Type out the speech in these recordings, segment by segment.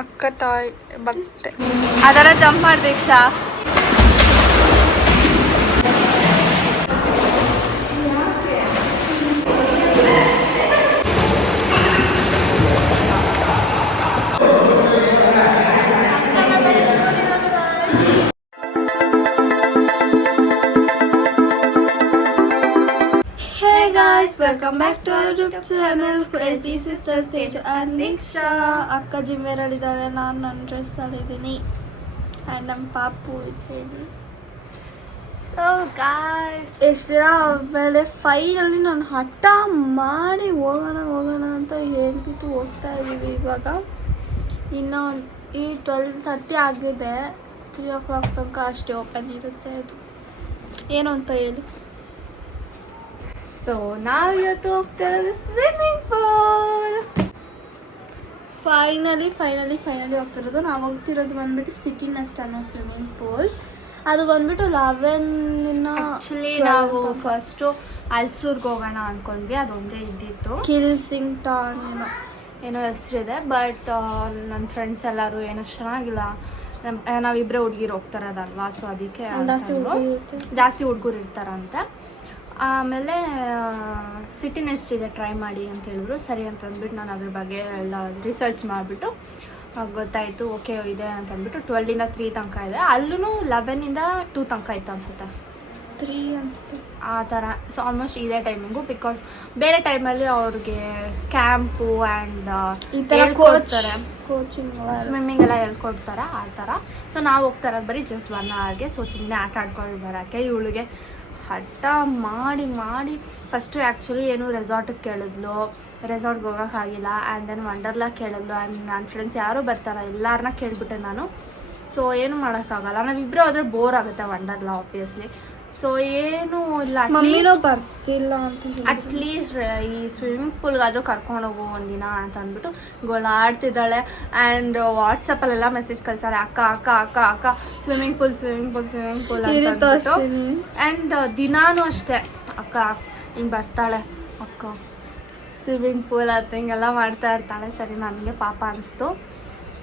ಅಕ್ಕ ತಾಯಿ ಬಟ್ಟೆ ಅದರ ಜಂಪ್ ಮಾಡಿ Deeksha. Welcome back to our YouTube channel crazy sisters Teju and Deeksha. ಅಕ್ಕ ಜಿಮ್ ವೇರಲ್ಲಿದ್ದಾರೆ, ನಾನು ನನ್ನ ಡ್ರೆಸ್ಸಲ್ಲಿದ್ದೀನಿ ಆ್ಯಂಡ್ ನಮ್ಮ ಪಾಪು ಇದ್ದೀನಿ. ಸೊ ಗಾಯ್ಸ್, ಎಷ್ಟು ದಿನ ಆಮೇಲೆ ಫೈನಲಿ ನಾನು ಹಠ ಮಾಡಿ ಹೋಗೋಣ ಅಂತ ಹೇಳ್ಬಿಟ್ಟು ಹೋಗ್ತಾ ಇದ್ದೀವಿ. ಇವಾಗ ಇನ್ನು ಈ 12:30 ಆಗಿದೆ, 3 o'clock ತನಕ ಅಷ್ಟೇ ಓಪನ್ ಇರುತ್ತೆ. ಅದು ಏನು ಅಂತ ಹೇಳಿ. ಸೊ ನಾವು ಇವತ್ತು ಹೋಗ್ತಾ ಇರೋದು ಸ್ವಿಮ್ಮಿಂಗ್ ಪೂಲ್. ಫೈನಲಿ ಹೋಗ್ತಾ ಇರೋದು. ನಾವು ಹೋಗ್ತಿರೋದು ಬಂದ್ಬಿಟ್ಟು ಸಿಟಿ ನೆಸ್ಟ್ ಅನ್ನೋ ಸ್ವಿಮ್ಮಿಂಗ್ ಪೂಲ್. ಅದು ಬಂದ್ಬಿಟ್ಟು 11 ಆ್ಯಕ್ಚುಲಿ ನಾವು ಫಸ್ಟು ಅಲ್ಸೂರ್ಗೆ ಹೋಗೋಣ ಅಂದ್ಕೊಂಡ್ವಿ, ಅದೊಂದೇ ಇದ್ದಿತ್ತು. ಕಿಲ್ಸಿಂಗ್ಟನ್ ಏನೋ ಹೆಸರಿದೆ. ಬಟ್ ನನ್ನ ಫ್ರೆಂಡ್ಸ್ ಎಲ್ಲರೂ ಏನೋ ಚೆನ್ನಾಗಿಲ್ಲ, ನಾವಿಬ್ಬರೇ ಹುಡುಗಿರು ಹೋಗ್ತಾರದಲ್ವಾ, ಸೊ ಅದಕ್ಕೆ ಜಾಸ್ತಿ ಹುಡುಗರು ಇರ್ತಾರಂತೆ. ಆಮೇಲೆ ಸಿಟಿ ನೆಸ್ಟ್ ಇದೆ, ಟ್ರೈ ಮಾಡಿ ಅಂತ ಹೇಳಿದ್ರು. ಸರಿ ಅಂತ ಅಂದ್ಬಿಟ್ಟು ನಾನು ಅದ್ರ ಬಗ್ಗೆ ಎಲ್ಲ ರಿಸರ್ಚ್ ಮಾಡಿಬಿಟ್ಟು ಗೊತ್ತಾಯಿತು, ಓಕೆ ಇದೆ ಅಂತ ಅಂದ್ಬಿಟ್ಟು 12ಇಂದ 3 ತನಕ ಇದೆ. ಅಲ್ಲೂ 11ಇಂದ 2 ತನಕ ಇತ್ತು ಅನಿಸುತ್ತೆ, 3 ಅನಿಸುತ್ತೆ ಆ ಥರ. ಸೊ ಆಲ್ಮೋಸ್ಟ್ ಇದೇ ಟೈಮಿಂಗು, ಬಿಕಾಸ್ ಬೇರೆ ಟೈಮಲ್ಲಿ ಅವ್ರಿಗೆ ಕ್ಯಾಂಪು ಆ್ಯಂಡ್ ಹೇಳ್ಕೊಡ್ತಾರೆ, ಕೋಚಿಂಗ್ ಸ್ವಿಮ್ಮಿಂಗ್ ಎಲ್ಲ ಹೇಳ್ಕೊಡ್ತಾರೆ ಆ ಥರ. ಸೊ ನಾವು ಹೋಗ್ತಾ ಇರೋದು ಬರೀ ಜಸ್ಟ್ 1 hourಗೆ. ಸೊ ಸುಮ್ಮನೆ ಆಟ ಆಡ್ಕೊಂಡು ಬರೋಕ್ಕೆ ಇವಳಿಗೆ ಹಠ ಮಾಡಿ ಫಸ್ಟು ಆ್ಯಕ್ಚುಲಿ ಏನು ರೆಸಾರ್ಟಿಗೆ ಕೇಳಿದ್ಲು, ರೆಸಾರ್ಟ್ಗೆ ಹೋಗೋಕ್ಕಾಗಿಲ್ಲ. ಆ್ಯಂಡ್ ದೆನ್ ವಂಡರ್ಲಾ ಕೇಳಿದ್ಲು. ಆ್ಯಂಡ್ ನನ್ನ ಫ್ರೆಂಡ್ಸ್ ಯಾರೂ ಬರ್ತಾರ ಎಲ್ಲರನ್ನ ಕೇಳಿಬಿಟ್ಟೆ ನಾನು. ಸೊ ಏನು ಮಾಡೋಕ್ಕಾಗಲ್ಲ, ನಾವಿಬ್ಬರೇ ಹೋದರೆ ಬೋರ್ ಆಗುತ್ತೆ ವಂಡರ್ಲಾ ಆಬ್ವಿಯಸ್ಲಿ. ಸೊ ಏನೂ ಇಲ್ಲ, ಬರ್ತಿಲ್ಲ ಅಂತ ಅಟ್ಲೀಸ್ಟ್ ಈ ಸ್ವಿಮ್ಮಿಂಗ್ ಪೂಲ್ಗಾದರೂ ಕರ್ಕೊಂಡೋಗು ಒಂದಿನ ಅಂತ ಅಂದ್ಬಿಟ್ಟು ಗೋಳಾಡ್ತಿದ್ದಾಳೆ. ಆ್ಯಂಡ್ ವಾಟ್ಸಪ್ಪಲ್ಲೆಲ್ಲ ಮೆಸೇಜ್ ಕಳ್ಸಾರೆ, ಅಕ್ಕ ಸ್ವಿಮ್ಮಿಂಗ್ ಪೂಲ್ ಅಂತ. ಆ್ಯಂಡ್ ದಿನಾನು ಅಷ್ಟೇ, ಅಕ್ಕ ಹಿಂಗೆ ಬರ್ತಾಳೆ, ಅಕ್ಕ ಸ್ವಿಮ್ಮಿಂಗ್ ಪೂಲ್ ಅಂತ ಹಿಂಗೆಲ್ಲ ಮಾಡ್ತಾ ಇರ್ತಾಳೆ. ಸರಿ, ನನಗೆ ಪಾಪ ಅನಿಸ್ತು.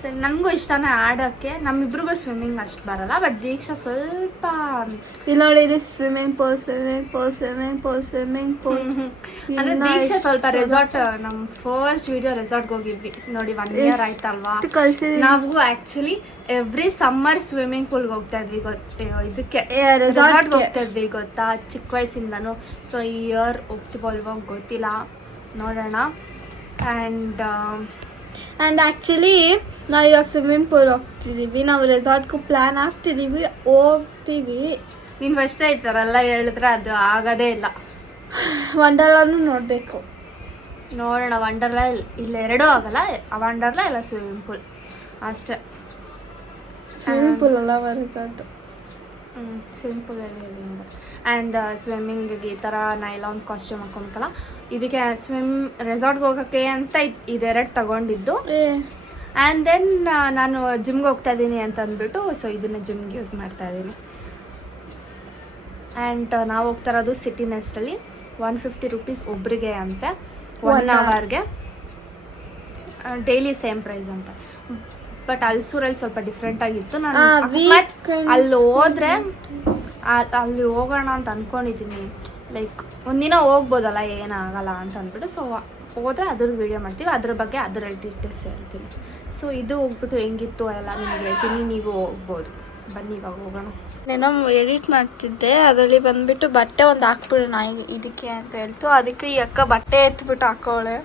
ಸರಿ, ನನಗೂ ಇಷ್ಟನೇ ಆಡೋಕ್ಕೆ. ನಮ್ಮಿಬ್ರಿಗೂ ಸ್ವಿಮ್ಮಿಂಗ್ ಅಷ್ಟು ಬರಲ್ಲ, ಬಟ್ ದೀಕ್ಷಾ ಸ್ವಲ್ಪ ಇಲ್ಲಿ ನೋಡಿದ್ರಿ, ಸ್ವಿಮ್ಮಿಂಗ್ ಪೂಲ್ ಅಂದರೆ ದೀಕ್ಷಾ ಸ್ವಲ್ಪ ರೆಸಾರ್ಟ್, ನಮ್ಮ ಫಸ್ಟ್ ವಿಡಿಯೋ ರೆಸಾರ್ಟ್ಗೆ ಹೋಗಿದ್ವಿ ನೋಡಿ, 1 year ಆಯ್ತಲ್ವಾ. ನಾವು ಆ್ಯಕ್ಚುಲಿ ಎವ್ರಿ ಸಮ್ಮರ್ ಸ್ವಿಮ್ಮಿಂಗ್ ಪೂಲ್ಗೆ ಹೋಗ್ತಾ ಇದ್ವಿ, ಇದಕ್ಕೆ ರೆಸಾರ್ಟ್ಗೆ ಹೋಗ್ತಾ ಇದ್ವಿ ಗೊತ್ತಾ, ಚಿಕ್ಕ ವಯಸ್ಸಿಂದನೂ. ಸೊ ಈ ಇಯರ್ ಹೋಗ್ತೀವೋ ಇಲ್ವೋ ಗೊತ್ತಿಲ್ಲ, ನೋಡೋಣ. ಆ್ಯಂಡ್ ಆ್ಯಕ್ಚುಲಿ ನಾವು ಇವಾಗ ಸ್ವಿಮ್ಮಿಂಗ್ ಪೂಲ್ ಹೋಗ್ತಿದ್ದೀವಿ, ನಾವು ರೆಸಾರ್ಟ್ಗೂ ಪ್ಲ್ಯಾನ್ ಆಗ್ತಿದ್ದೀವಿ, ಹೋಗ್ತೀವಿ. ನೀನು ಫಸ್ಟ್ ಈ ಥರ ಎಲ್ಲ ಹೇಳಿದ್ರೆ ಅದು ಆಗೋದೇ ಇಲ್ಲ. ವಂಡರ್ಲಾನು ನೋಡಬೇಕು, ನೋಡೋಣ. ವಂಡರ್ಲಾ ಇಲ್ಲ, ಎರಡೂ ಆಗಲ್ಲ, ವಂಡರ್ಲಾ ಇಲ್ಲ ಸ್ವಿಮ್ಮಿಂಗ್ ಪೂಲ್ ಅಷ್ಟೇ. ಸ್ವಿಮ್ಮಿಂಗ್ ಪೂಲ್ ಅಲ್ಲ ರೆಸಾರ್ಟ್, ಸ್ವಿಮ್ಮಿಂಗ್ ಪೂಲಲ್ಲಿ. ಆ್ಯಂಡ್ ಸ್ವಿಮ್ಮಿಂಗಿಗೆ ಈ ಥರ ನೈಲಾನ್ ಕಾಸ್ಟ್ಯೂಮ್ ಹಾಕೊಬೇಕಲ್ಲ, ಇದಕ್ಕೆ ರೆಸಾರ್ಟ್ಗೆ ಹೋಗೋಕ್ಕೆ ಅಂತ ಇದೆರಡು ತಗೊಂಡಿದ್ದು. ಆ್ಯಂಡ್ ದೆನ್ ನಾನು ಜಿಮ್ಗೆ ಹೋಗ್ತಾ ಇದ್ದೀನಿ ಅಂತ ಅಂದ್ಬಿಟ್ಟು, ಸೊ ಇದನ್ನು ಜಿಮ್ಗೆ ಯೂಸ್ ಮಾಡ್ತಾ ಇದ್ದೀನಿ. ಆ್ಯಂಡ್ ನಾವು ಹೋಗ್ತಾ ಇರೋದು ಸಿಟಿ ನೆಸ್ಟಲ್ಲಿ. 150 rupees ಒಬ್ರಿಗೆ ಅಂತೆ, 1 hourಗೆ. ಡೈಲಿ ಸೇಮ್ ಪ್ರೈಸ್ ಅಂತ. ಬಟ್ ಅಲ್ಸೂರಲ್ಲಿ ಸ್ವಲ್ಪ ಡಿಫ್ರೆಂಟ್ ಆಗಿತ್ತು. ನಾನು ಅಲ್ಲಿ ಹೋದ್ರೆ ಅಲ್ಲಿ ಹೋಗೋಣ ಅಂತ ಅಂದ್ಕೊಂಡಿದ್ದೀನಿ, ಲೈಕ್ ಒಂದಿನ ಹೋಗ್ಬೋದಲ್ಲ, ಏನಾಗಲ್ಲ ಅಂತ ಅಂದ್ಬಿಟ್ಟು. ಸೊ ಹೋದರೆ ಅದ್ರದ್ದು ವೀಡಿಯೋ ಮಾಡ್ತೀವಿ, ಅದ್ರ ಬಗ್ಗೆ ಅದರ ಡೀಟೇಲ್ಸ್ ಹೇಳ್ತೀನಿ. ಸೊ ಇದು ಹೋಗ್ಬಿಟ್ಟು ಹೆಂಗಿತ್ತು ಎಲ್ಲ ನಿಮಗೆ ಹೇಳ್ತೀನಿ, ನೀವು ಹೋಗ್ಬೋದು. ಬನ್ನಿ ಇವಾಗ ಹೋಗೋಣ. ನಾನು ಎಡಿಟ್ ಮಾಡ್ತಿದ್ದೆ, ಅದರಲ್ಲಿ ಬಂದುಬಿಟ್ಟು ಬಟ್ಟೆ ಒಂದು ಹಾಕ್ಬಿಡೋಣ ಇದಕ್ಕೆ ಅಂತ ಹೇಳ್ತು. ಅದಕ್ಕೆ ಈ ಅಕ್ಕ ಬಟ್ಟೆ ಎತ್ಬಿಟ್ಟು ಹಾಕೋಳೆ.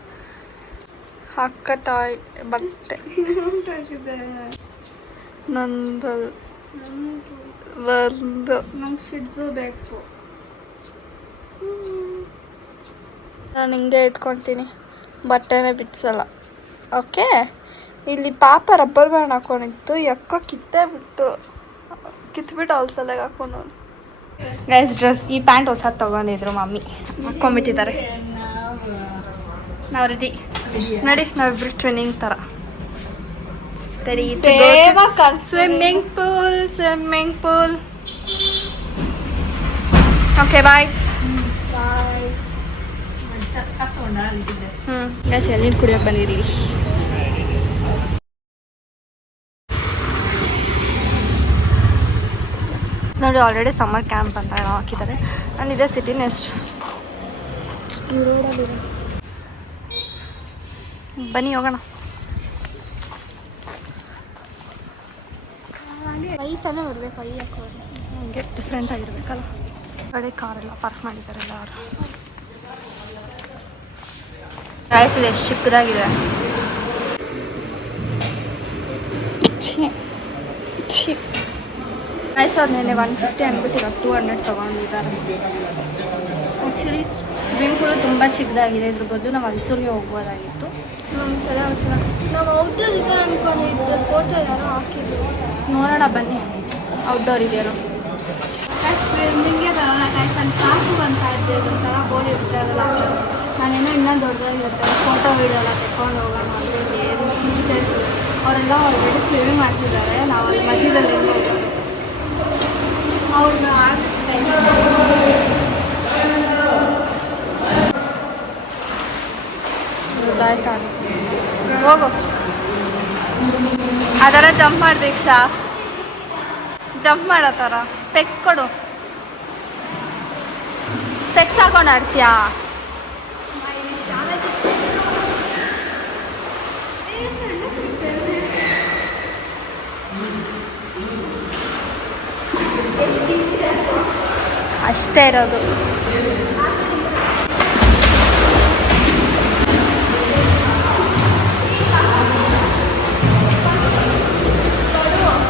ಅಕ್ಕ ತಾಯಿ ಬಟ್ಟೆ ನಂದು ನಂಗೆ ಶಿಡ್ಸು ಬೇಕು. ನಾನು ಹಿಂಗೆ ಇಟ್ಕೊತೀನಿ, ಬಟ್ಟೆನೇ ಬಿಡಿಸಲ್ಲ. ಓಕೆ, ಇಲ್ಲಿ ಪಾಪ ರಬ್ಬರ್ ಬ್ಯಾಂಡ್ ಹಾಕೊಂಡಿತ್ತು, ಅಕ್ಕ ಕಿತ್ಬಿಟ್ಟು ಅವ್ಳ ತಲೆಗೆ ಹಾಕೊಂಡು. ಗೈಸ್, ಡ್ರೆಸ್ ಈ ಪ್ಯಾಂಟ್ ಹೊಸದು ತೊಗೊಂಡಿದ್ರು ಮಮ್ಮಿ, ಹಾಕ್ಕೊಂಬಿಟ್ಟಿದ್ದಾರೆ. ನಾವು ರೆಡಿ ನೋಡಿ, ನಾವಿಬ್ರು ಟ್ವಿನ್ನಿಂಗ್ ಥರ ರೆಡಿ ಸ್ವಿಮ್ಮಿಂಗ್ ಪೂಲ್. ಓಕೆ, ಬಾಯ್. ಗೈಸ್, ಎಳ್ನೀರು ಕುಡಿಯೋಕೆ ಬಂದಿದ್ದೀವಿ. ನೋಡಿ ಆಲ್ರೆಡಿ ಸಮ್ಮರ್ ಕ್ಯಾಂಪ್ ಅಂತ ಏನೋ ಹಾಕಿದ್ದಾರೆ. ಆ್ಯಂಡ್ ಇದೇ ಸಿಟಿ ನೆಕ್ಸ್ಟ್. ಬನ್ನಿ ಹೋಗೋಣ. ಕೈ ತಾನೇ ಬರ್ಬೇಕು, ಕೈ ಹಾಕೋರಿ ಹಂಗೆ ಡಿಫ್ರೆಂಟ್ ಆಗಿರ್ಬೇಕಲ್ಲ. ಕಡೆ ಕಾರೆಲ್ಲ ಪಾರ್ಕ್ ಮಾಡಿದ್ದಾರೆ ಎಲ್ಲರೂ. ಗಾಯ್ಸ್ ಇದು ಎಷ್ಟು ಚಿಕ್ಕದಾಗಿದೆ. ಗಾಯ್ಸ್ ಅವ್ರು ನೆನ್ನೆ 150 ಅಂದ್ಬಿಟ್ಟು ಇವಾಗ 200 ತೊಗೊಂಡಿದ್ದಾರೆ. ಆ್ಯಕ್ಚುಲಿ ಸ್ವಿಮ್ಮಿಂಗ್ ಪೂಲು ತುಂಬ ಚಿಕ್ಕದಾಗಿದೆ. ಇದ್ರ ಬದಲು ನಾವು ಮೈಸೂರಿಗೆ ಹೋಗ್ಬೋದಾಗಿತ್ತು. ಸಲ ಹೋಗ್ತೀರ. ನಾವು ಔಟ್ಡೋರ್ ಇದೆ ಅಂದ್ಕೊಂಡಿದ್ದು, ಫೋಟೋ ಯಾರೋ ಹಾಕಿದ್ರು. ನೋಡೋಣ ಬನ್ನಿ ಔಟ್ಡೋರ್ ಇದೆಯೋ. ಸ್ವಿಮ್ಮಿಂಗ್ಗೆ ಬರೋಣ ಗಾಯ್ಸ್. ನಾನು ಸಾಕು ಅಂತ ಇದ್ದೆ, ಇದೊಂಥರ ಬೋರ್ಡ್ ಇರುತ್ತೆ ಅದಲ್ಲ. ನಾನೇನೋ ಇನ್ನೊಂದು ದೊಡ್ಡದಾಗಿರುತ್ತೆ ಫೋಟೋ ವೀಡಿಯೋ ಎಲ್ಲ ತೆಕ್ಕೊಂಡು ಹೋಗೋಣ ಅಂದರೆ ಏನು ಇಷ್ಟ. ಅವರೆಲ್ಲ ಆಲ್ರೆಡಿ ಸ್ವಿಮ್ಮಿಂಗ್ ಮಾಡ್ತಿದ್ದಾರೆ. ನಾವು ಅಲ್ಲಿ ಮಧ್ಯದಲ್ಲಿ ಹೋಗೋದು ಅವ್ರನ್ನ ಆಯ್ತಾ ಹೋಗು. ಆ ಥರ ಜಂಪ್ ಮಾಡಿ ದೀಕ್ಷಾ, ಜಂಪ್ ಮಾಡೋ ಥರ. ಸ್ಪೆಕ್ಸ್ ಕೊಡು. ಸ್ಪೆಕ್ಸ್ ಹಾಕೊಂಡು ಆಡ್ತೀಯಾ? ಅಷ್ಟೇ ಇರೋದು.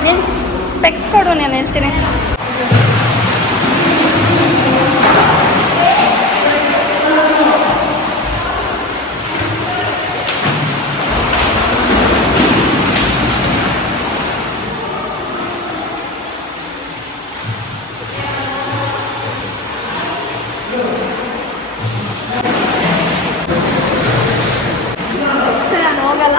ನೀನು ಸ್ಪೆಕ್ಸ್ ಕೊಡು, ನಾನು ಹೇಳ್ತೀನಿ. ನಾನು ಹೋಗಲ್ಲ.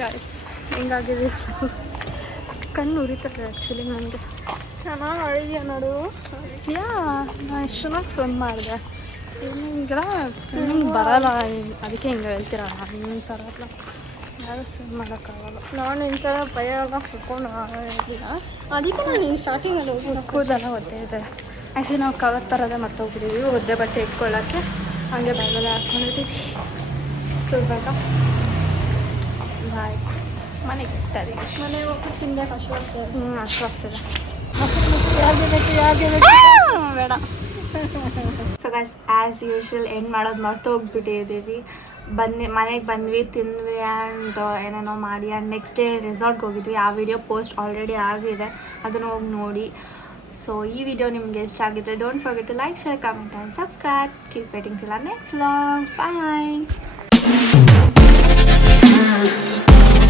ಗಾಯ್ಸ್ ಹೆಂಗಾಗಿದೆ ಕಣ್ಣು ಉರಿತಾರೆ ಆ್ಯಕ್ಚುಲಿ ನನಗೆ. ಚೆನ್ನಾಗಿ ಆಡಿದ್ಯಾ ನೋಡು. ಯಾ ನಾ ಎಷ್ಟು ಚೆನ್ನಾಗಿ ಸ್ವಿಮ್ ಮಾಡಿದೆ. ನಿಮಗೆಲ್ಲ ಸ್ವಿಮ್ಮಿಂಗ್ ಬರಲ್ಲ, ಅದಕ್ಕೆ ಹಿಂಗೆ ಹೇಳ್ತೀರ. ನಿಮ್ಮ ಥರ ಎಲ್ಲ ಯಾರು ಸ್ವಿಮ್ ಮಾಡೋಕ್ಕಾಗಲ್ಲ. ನಾನು ನಿನ್ನ ಥರ ಭಯ ಎಲ್ಲ ಕುತ್ಕೊಂಡು ಆಡಿಲ್ಲ, ಅದಕ್ಕೆ ನಾನು ಸ್ಟಾರ್ಟಿಂಗಲ್ಲಿ ಹೋಗಿ ಕೂದೆಲ್ಲ ಒದ್ದೆ ಇದೆ. ಆ್ಯಕ್ಚುಲಿ ನಾವು ಕವರ್ ಥರದೇ ಮರ್ತೋಗ್ಬಿಟ್ಟಿದ್ದೀವಿ, ಒದ್ದೆ ಬಟ್ಟೆ ಇಟ್ಕೊಳ್ಳೋಕ್ಕೆ. ಹಾಗೆ ಬ್ಯಾಗಲ್ಲೇ ಹಾಕ್ಕೊಂಡಿದ್ದೀವಿ. ಸೊ ಇವಾಗ ಬಾಯ್, ಮನೆಗೆ ಹೋಗ್ತಾರೆ. ಮನೆಗೆ ಹೋಗಿ ತಿಂದೆ ಕಷ್ಟ ಆಗ್ತದೆ. ಅಷ್ಟು ಆಗ್ತದೆ. ಬೇಡ. So guys as usual end ಮಾಡೋದು ಮರ್ತೋಗ್ಬಿಟ್ಟಿದ್ದೀವಿ. ಮನೆಗೆ ಬಂದ್ವಿ, ತಿಂದ್ವಿ ಆ್ಯಂಡ್ ಏನೇನೋ ಮಾಡಿ ಆ್ಯಂಡ್ ನೆಕ್ಸ್ಟ್ ಡೇ ರೆಸಾರ್ಟ್ಗೆ ಹೋಗಿದ್ವಿ. ಆ ವಿಡಿಯೋ ಪೋಸ್ಟ್ ಆಲ್ರೆಡಿ ಆಗಿದೆ, ಅದನ್ನು ಹೋಗಿ ನೋಡಿ. ಸೊ ಈ ವಿಡಿಯೋ ನಿಮಗೆ ಇಷ್ಟ ಆಗಿದ್ದರೆ don't forget to like, share, comment and subscribe. Keep waiting till our next vlog. Bye.